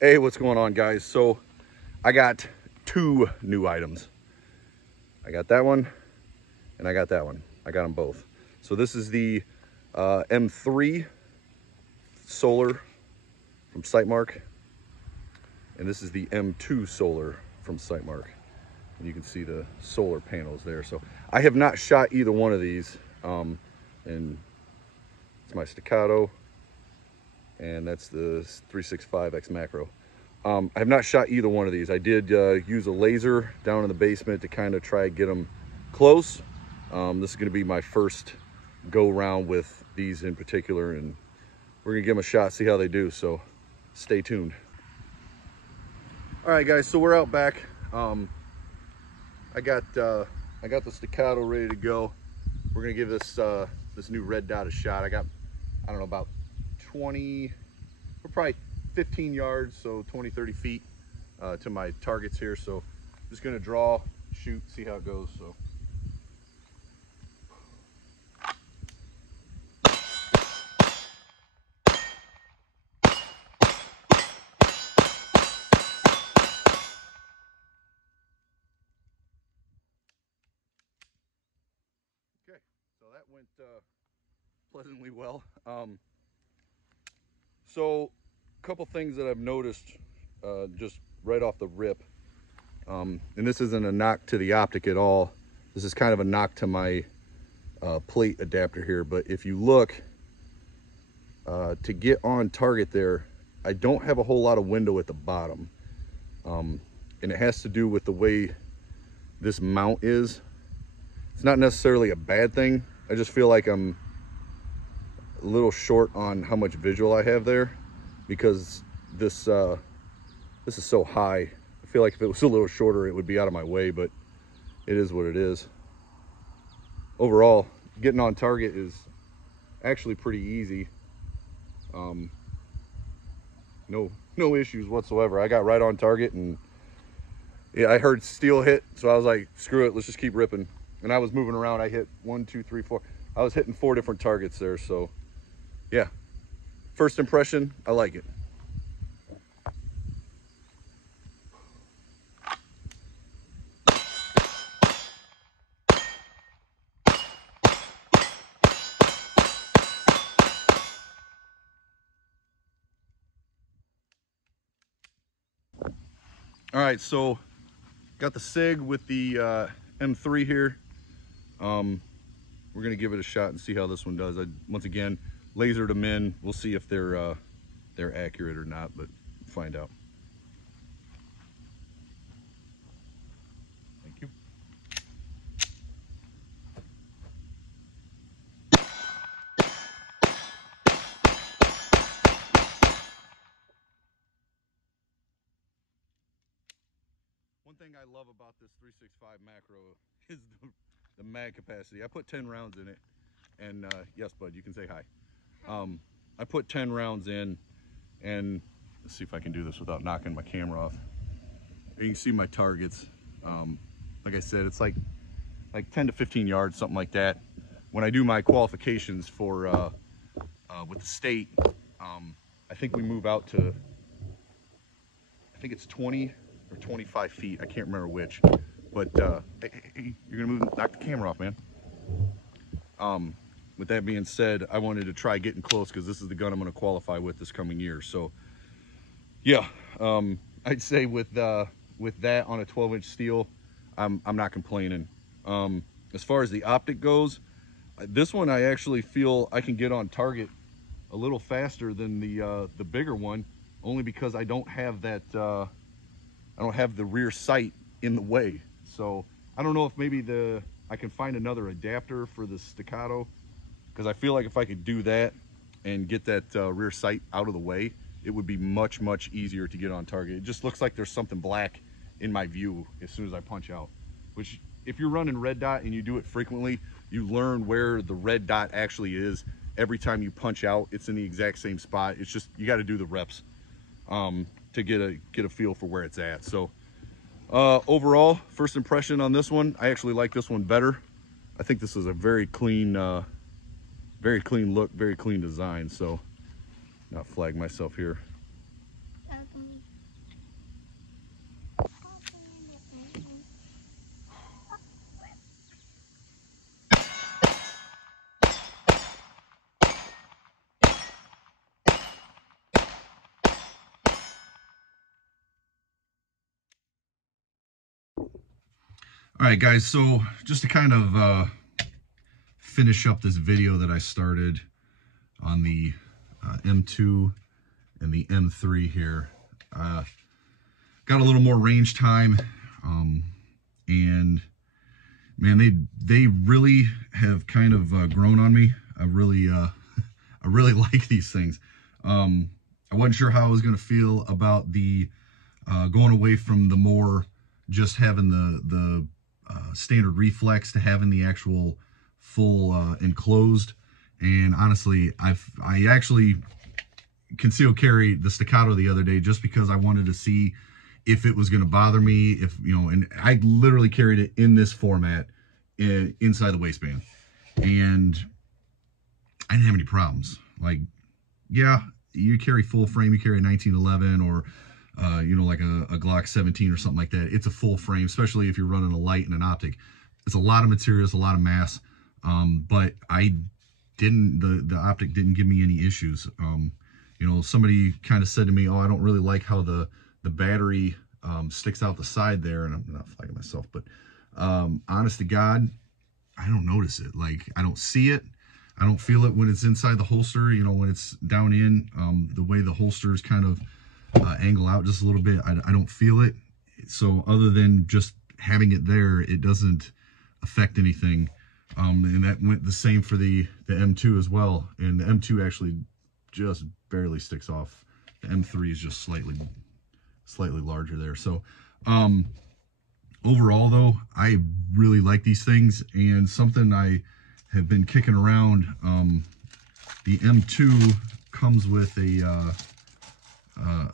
Hey, what's going on, guys? So I got two new items. I got that one and I got that one. I got them both. So this is the M3 solar from Sightmark, and this is the M2 solar from Sightmark. And you can see the solar panels there. So I have not shot either one of these, and it's my staccato, and that's the 365X macro. I have not shot either one of these. I did use a laser down in the basement to kind of try and get them close. This is going to be my first go round with these in particular, and we're going to give them a shot, see how they do. So stay tuned. All right, guys, so we're out back. I got the staccato ready to go. We're going to give this new red dot a shot. I got, I don't know, about 20, we're probably 15 yards, so 20-30 feet to my targets here. So just gonna draw, shoot, see how it goes. So okay, so that went pleasantly well. So a couple things that I've noticed just right off the rip, and this isn't a knock to the optic at all. This is kind of a knock to my plate adapter here. But if you look to get on target there, I don't have a whole lot of window at the bottom, and it has to do with the way this mount is. It's not necessarily a bad thing. I just feel like I'm a little short on how much visual I have there, because this is so high. I feel like if it was a little shorter, it would be out of my way, but it is what it is. Overall, getting on target is actually pretty easy. No issues whatsoever. I got right on target, and yeah, I heard steel hit, so I was like, screw it, let's just keep ripping. And I was moving around. I hit 1, 2, 3, 4. I was hitting 4 different targets there. So yeah, first impression, I like it. All right, so got the SIG with the M3 here. We're gonna give it a shot and see how this one does. I once again lasered them in. We'll see if they're accurate or not, but find out. Thank you. One thing I love about this 365 macro is the mag capacity. I put 10 rounds in it, and yes, bud, you can say hi. I put 10 rounds in, and let's see if I can do this without knocking my camera off. You can see my targets. Like I said, it's like 10 to 15 yards, something like that. When I do my qualifications for with the state, I think we move out to, I think it's 20 or 25 feet. I can't remember which, but hey, you're gonna knock the camera off, man. With that being said, I wanted to try getting close, because this is the gun I'm going to qualify with this coming year. So yeah, I'd say with that on a 12-inch steel, I'm not complaining. As far as the optic goes, this one I actually feel I can get on target a little faster than the bigger one, only because I don't have that I don't have the rear sight in the way. So I don't know if maybe I can find another adapter for the staccato, because I feel like if I could do that and get that rear sight out of the way, it would be much easier to get on target. It just looks like there's something black in my view as soon as I punch out, which if you're running red dot and you do it frequently, you learn where the red dot actually is. Every time you punch out, it's in the exact same spot. It's just, you got to do the reps to get a feel for where it's at. So overall, first impression on this one, I actually like this one better. I think this is a very clean look, very clean design. So not flag myself here. All right, guys, so just to kind of finish up this video that I started on the M2 and the M3 here, got a little more range time, and man, they really have kind of grown on me. I really like these things. I wasn't sure how I was going to feel about the going away from the more just having the standard reflex to having the actual full enclosed. And honestly, I actually concealed carry the staccato the other day just because I wanted to see if it was going to bother me, if, you know, and I literally carried it in this format inside the waistband, and I didn't have any problems. Like, yeah, you carry full frame, you carry a 1911 or you know, like a Glock 17 or something like that. It's a full frame, especially if you're running a light and an optic. It's a lot of material, it's a lot of mass, but I didn't, the optic didn't give me any issues. You know, somebody kind of said to me, oh, I don't really like how the battery sticks out the side there, and I'm not flagging myself, but honest to God, I don't notice it. Like, I don't see it. I don't feel it when it's inside the holster, you know, when it's down in, the way the holsters kind of angle out just a little bit, I don't feel it. So other than just having it there, it doesn't affect anything. And that went the same for the M2 as well. And the M2 actually just barely sticks off. The M3 is just slightly larger there. So overall though, I really like these things, and something I have been kicking around, the M2 comes with a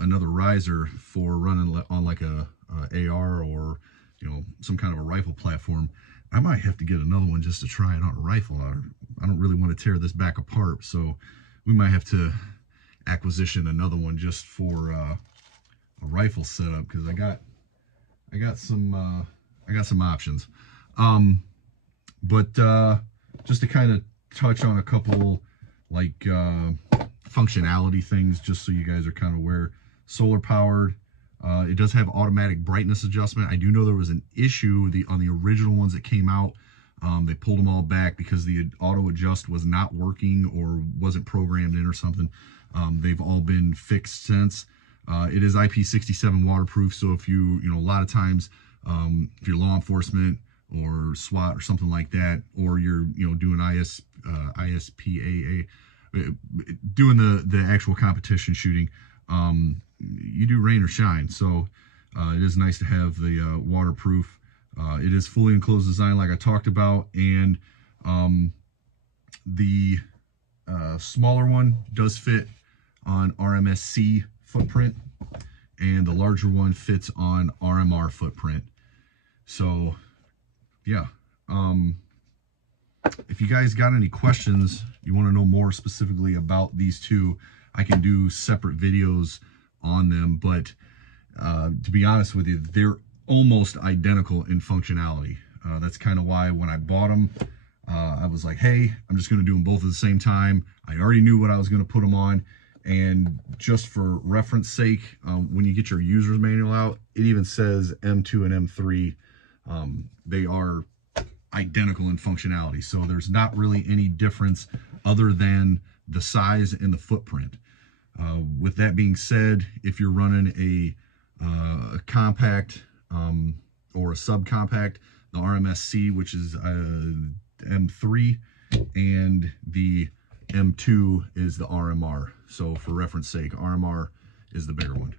another riser for running on like a AR or, you know, some kind of a rifle platform. I might have to get another one just to try it on a rifle. I don't really want to tear this back apart, so we might have to acquisition another one just for a rifle setup, because I got some options. But just to kind of touch on a couple like functionality things, just so you guys are kind of aware. Solar powered. It does have automatic brightness adjustment. I do know there was an issue on the original ones that came out. They pulled them all back because the auto adjust was not working or wasn't programmed in or something. They've all been fixed since. It is IP67 waterproof, so if you know, a lot of times if you're law enforcement or SWAT or something like that, or you're, you know, doing ISPAA, doing the actual competition shooting, you do rain or shine. So it is nice to have the waterproof. It is fully enclosed design like I talked about, and the smaller one does fit on RMSC footprint, and the larger one fits on RMR footprint. So yeah, if you guys got any questions, you want to know more specifically about these two, I can do separate videos on them, but to be honest with you, they're almost identical in functionality. That's kind of why when I bought them, I was like, hey, I'm just going to do them both at the same time. I already knew what I was going to put them on, and just for reference sake, when you get your user's manual out, it even says M2 and M3, they are identical in functionality. So there's not really any difference other than the size and the footprint. With that being said, if you're running a compact or a subcompact, the RMSC, which is M3, and the M2 is the RMR. So for reference sake, RMR is the bigger one.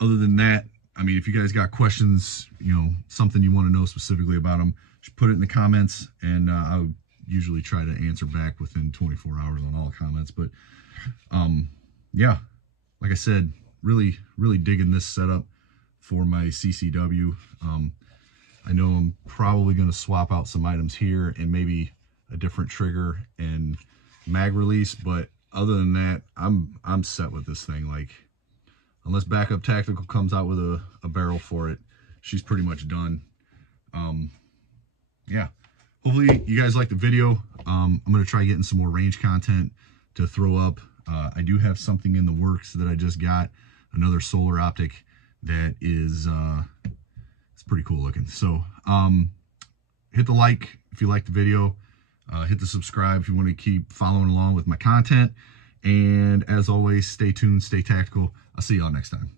Other than that, I mean, if you guys got questions, you know, something you want to know specifically about them, just put it in the comments, and I would usually try to answer back within 24 hours on all comments. But yeah, like I said, really digging this setup for my CCW. I know I'm probably going to swap out some items here and maybe a different trigger and mag release, but other than that, I'm set with this thing. Like, unless Backup Tactical comes out with a barrel for it, she's pretty much done. Yeah, hopefully you guys like the video. I'm going to try getting some more range content to throw up. I do have something in the works that I just got, another solar optic that is it's pretty cool looking. So hit the like if you like the video. Hit the subscribe if you want to keep following along with my content. And as always, stay tuned, stay tactical. I'll see y'all next time.